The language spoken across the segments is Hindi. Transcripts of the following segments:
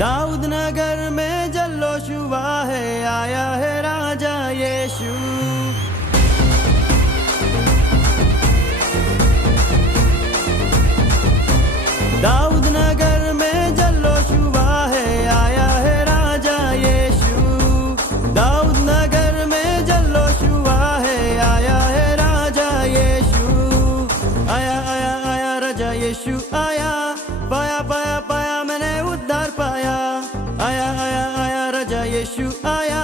दाऊद नगर में जल्लोश हुआ है, आया है राजा यीशु। दाऊद नगर में जल्लोश हुआ है, आया है राजा यीशु। दाऊद नगर में जल्लोश हुआ है, आया है राजा यीशु। आया आया आया राजा यीशु आया, पाया पाया पाया मैंने उद्धार पाया। आया आया आया राजा यीशु आया,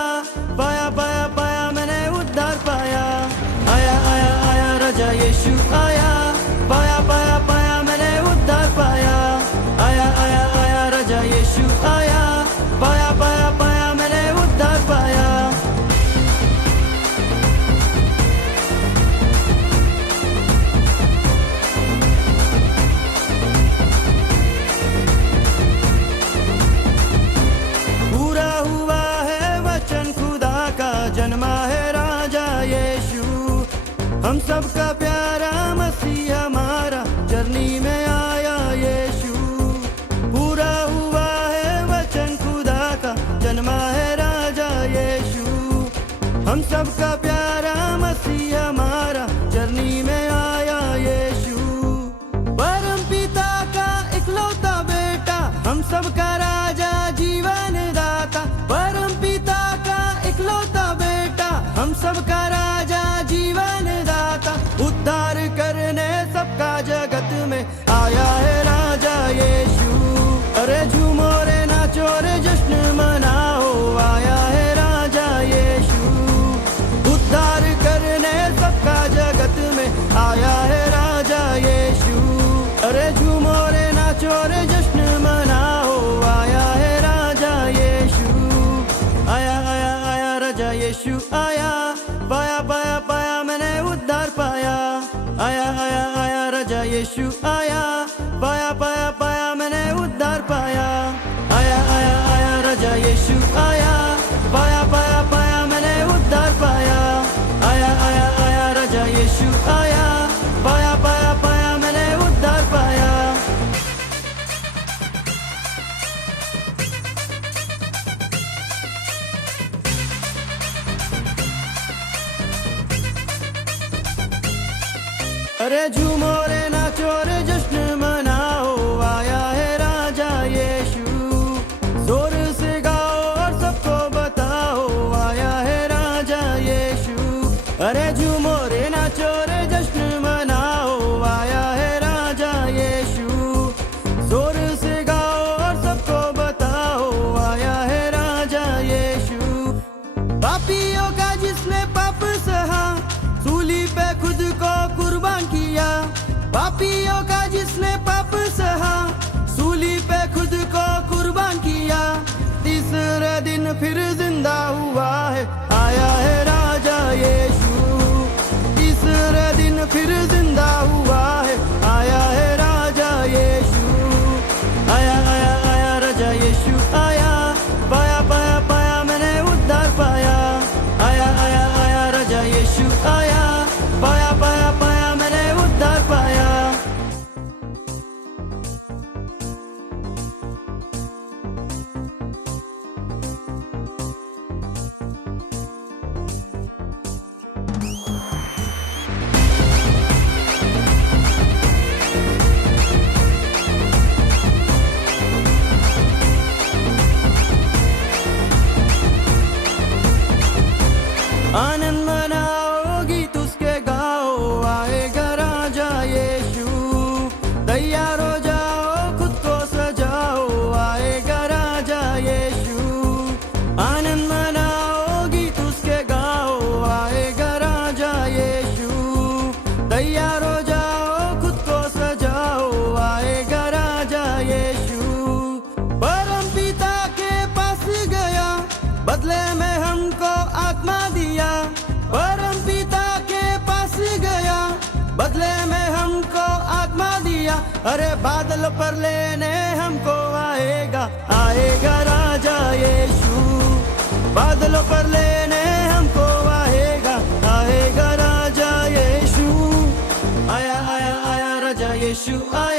पाया पाया पाया मैंने उद्धार पाया। आया आया आया राजा यीशु आया, पाया पाया पाया मैंने उद्धार पाया। आया आया आया राजा यीशु आया, पाया पाया पाया मैंने उद्धार पाया। पूरा हुआ है वचन खुदा का, जन्मा है राजा यीशु। हम सबका प्यारा मसीह हमारा जर्नी में आया यीशु। पूरा हुआ है वचन खुदा का, जन्मा है राजा यीशु। हम सबका प्यारा मसीह हमारा जर्नी में आया यीशु। परम पिता का इकलौता बेटा, हम सबका राजा जीवन दाता। परम पिता का इकलौता बेटा, हम सबका राजा जीवन दाता। उद्धार करने सबका जगत में आया है राजा यीशु। अरे झूमो रे नाचो रे जश्न मनाओ, आया है राजा यीशु। उद्धार करने सबका जगत में आया है राजा यीशु। अरे झूमो रे नाचो रे जश्न मनाओ, आया है राजा यीशु। आया आया आया राजा यीशु आया, पाया पाया पाया मैंने उद्धार पाया। आया आया आया राजा यीशु आया, पाया पाया पाया मैंने उद्धार पाया। आया आया आया राजा यीशु आया, पाया पाया पाया मैंने उद्धार पाया। आया आया आया राजा यीशु आया, पाया पाया पाया मैंने उद्धार पाया। अरे झूमो रे नाचो रे जश्न मनाओ, आया है राजा यीशु। जोर से गाओ और सबको बताओ, आया है राजा यीशु। अरे झूमो रे नाचो रे जश्न मनाओ, आया है राजा यीशु। जोर से गाओ और सबको बताओ, आया है राजा यीशु। पापियों का जिसने पाप सहा, सूली पे खुद को कुर्बान किया। पापियों का जिसने पाप सहा, सूली पे खुद को कुर्बान किया। तीसरे दिन फिर जिंदा हुआ है, आया है राजा यीशु। तीसरे दिन फिर जिंदा हुआ है, आया है राजा यीशु। आया आया आया राजा यीशु आया, पाया पाया पाया मैंने उद्धार पाया। आया आया आया राजा यीशु आया, पाया पाया पाया मैंने उद्धार पाया। आनंद मनाओ गीत उसके गाओ, आएगा राजा यीशु। तैयार हो जाओ खुद को सजाओ, आएगा राजा यीशु। आनंद मनाओ गीत उसके गाओ, आएगा राजा यीशु। तैयार हो जाओ खुद को सजाओ, आएगा राजा यीशु। परम पिता के पास गया, बदले में हमको आत्मा दिया। परम पिता के पास गया, बदले में हमको आत्मा दिया। अरे बादल पर लेने हमको आएगा, आएगा राजा यीशु। बादलों पर लेने हमको आएगा, आएगा राजा यीशु। आया आया आया राजा यीशु आया।